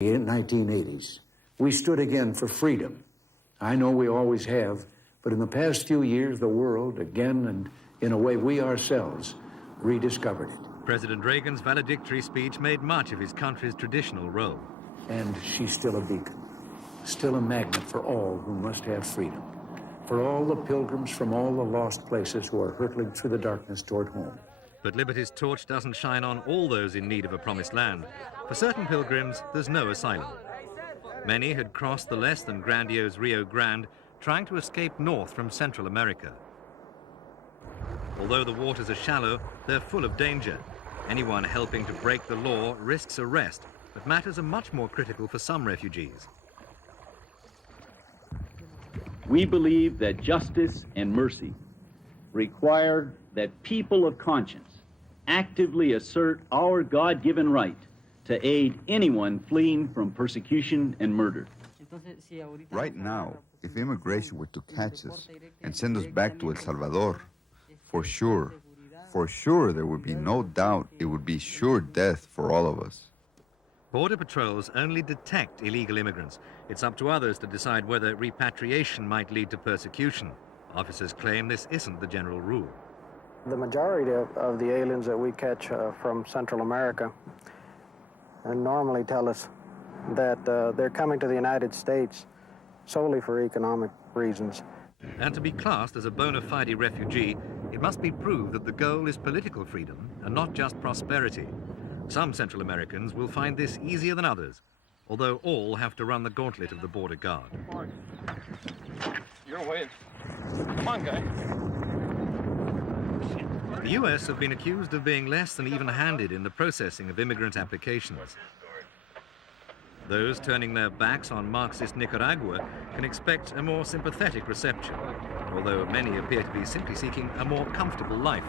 In 1980s, we stood again for freedom. I know we always have, but in the past few years, the world, again, and in a way we ourselves, rediscovered it. President Reagan's valedictory speech made much of his country's traditional role. And she's still a beacon, still a magnet for all who must have freedom, for all the pilgrims from all the lost places who are hurtling through the darkness toward home. But liberty's torch doesn't shine on all those in need of a promised land. For certain pilgrims, there's no asylum. Many had crossed the less than grandiose Rio Grande, trying to escape north from Central America. Although the waters are shallow, they're full of danger. Anyone helping to break the law risks arrest, but matters are much more critical for some refugees. We believe that justice and mercy require that people of conscience actively assert our God-given right to aid anyone fleeing from persecution and murder. Right now, if immigration were to catch us and send us back to El Salvador, for sure, there would be no doubt it would be sure death for all of us. Border patrols only detect illegal immigrants. It's up to others to decide whether repatriation might lead to persecution. Officers claim this isn't the general rule. The majority of the aliens that we catch from Central America normally tell us that they're coming to the United States solely for economic reasons. And to be classed as a bona fide refugee, it must be proved that the goal is political freedom and not just prosperity. Some Central Americans will find this easier than others, although all have to run the gauntlet of the border guard. You're away. Come on, guy. The US have been accused of being less than even-handed in the processing of immigrant applications. Those turning their backs on Marxist Nicaragua can expect a more sympathetic reception, although many appear to be simply seeking a more comfortable life.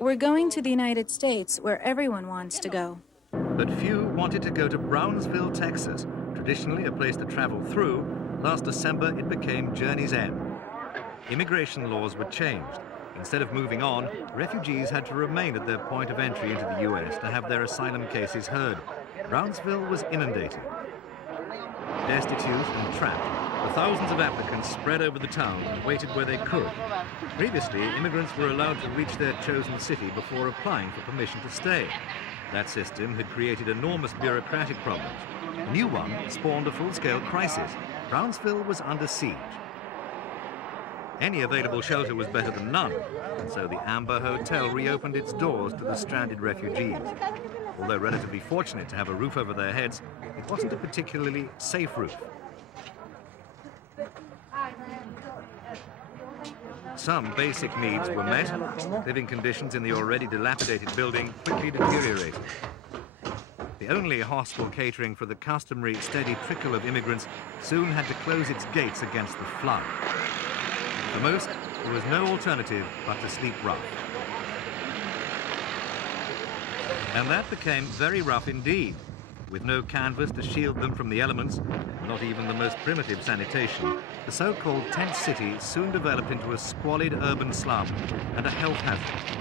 We're going to the United States, where everyone wants to go. But few wanted to go to Brownsville, Texas, traditionally a place to travel through. Last December, it became Journey's End. Immigration laws were changed. Instead of moving on, refugees had to remain at their point of entry into the US to have their asylum cases heard. Brownsville was inundated. Destitute and trapped, the thousands of applicants spread over the town and waited where they could. Previously, immigrants were allowed to reach their chosen city before applying for permission to stay. That system had created enormous bureaucratic problems. A new one spawned a full-scale crisis. Brownsville was under siege. Any available shelter was better than none, and so the Amber Hotel reopened its doors to the stranded refugees. Although relatively fortunate to have a roof over their heads, it wasn't a particularly safe roof. Some basic needs were met. Living conditions in the already dilapidated building quickly deteriorated. The only hostel catering for the customary steady trickle of immigrants soon had to close its gates against the flood. For most, there was no alternative but to sleep rough. And that became very rough indeed. With no canvas to shield them from the elements, not even the most primitive sanitation, the so-called tent city soon developed into a squalid urban slum and a health hazard.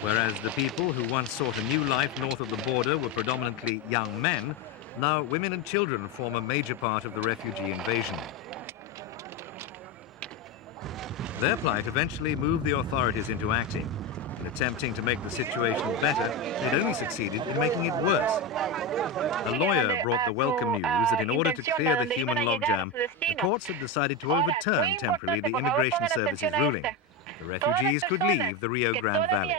Whereas the people who once sought a new life north of the border were predominantly young men, now women and children form a major part of the refugee invasion. Their plight eventually moved the authorities into acting. In attempting to make the situation better, they'd only succeeded in making it worse. A lawyer brought the welcome news that in order to clear the human logjam, the courts had decided to overturn temporarily the Immigration Service's ruling. The refugees could leave the Rio Grande Valley.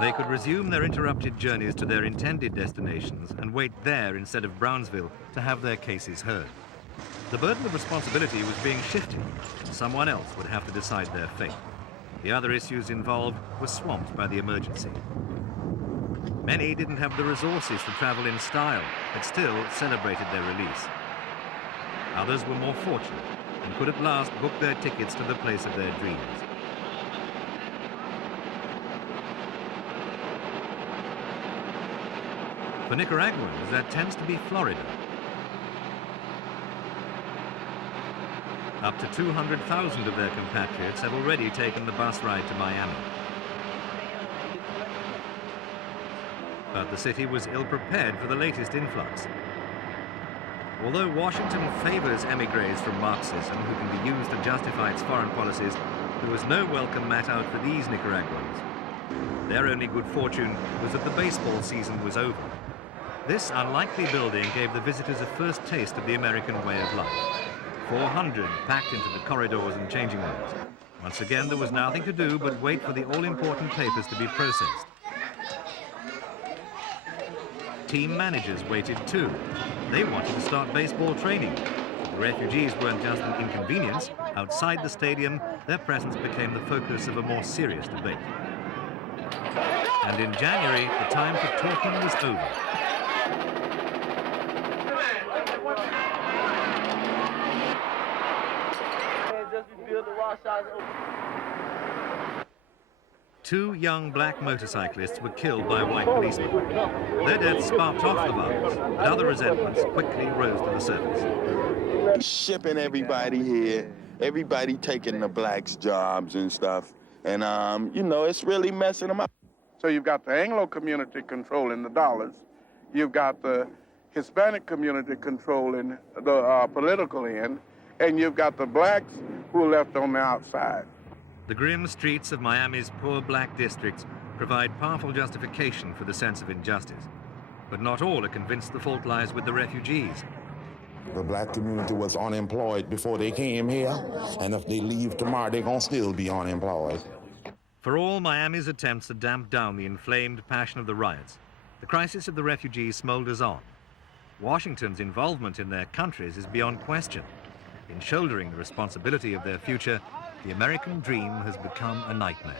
They could resume their interrupted journeys to their intended destinations and wait there instead of Brownsville to have their cases heard. The burden of responsibility was being shifted. Someone else would have to decide their fate. The other issues involved were swamped by the emergency. Many didn't have the resources to travel in style, but still celebrated their release. Others were more fortunate and could at last book their tickets to the place of their dreams. For Nicaraguans, that tends to be Florida. Up to 200,000 of their compatriots have already taken the bus ride to Miami. But the city was ill-prepared for the latest influx. Although Washington favors emigres from Marxism who can be used to justify its foreign policies, there was no welcome mat out for these Nicaraguans. Their only good fortune was that the baseball season was over. This unlikely building gave the visitors a first taste of the American way of life. 400 packed into the corridors and changing rooms. Once again, there was nothing to do but wait for the all-important papers to be processed. Team managers waited too. They wanted to start baseball training. The refugees weren't just an inconvenience. Outside the stadium, their presence became the focus of a more serious debate. And in January, the time for talking was over. Two young black motorcyclists were killed by a white policeman. Their deaths sparked off the violence, but other resentments quickly rose to the surface. Shipping everybody here, everybody taking the blacks' jobs and stuff, and you know, it's really messing them up. So you've got the Anglo community controlling the dollars, you've got the Hispanic community controlling the political end, and you've got the blacks who are left on the outside. The grim streets of Miami's poor black districts provide powerful justification for the sense of injustice. But not all are convinced the fault lies with the refugees. The black community was unemployed before they came here, and if they leave tomorrow, they're gonna still be unemployed. For all Miami's attempts to damp down the inflamed passion of the riots, the crisis of the refugees smolders on. Washington's involvement in their countries is beyond question. In shouldering the responsibility of their future, the American dream has become a nightmare.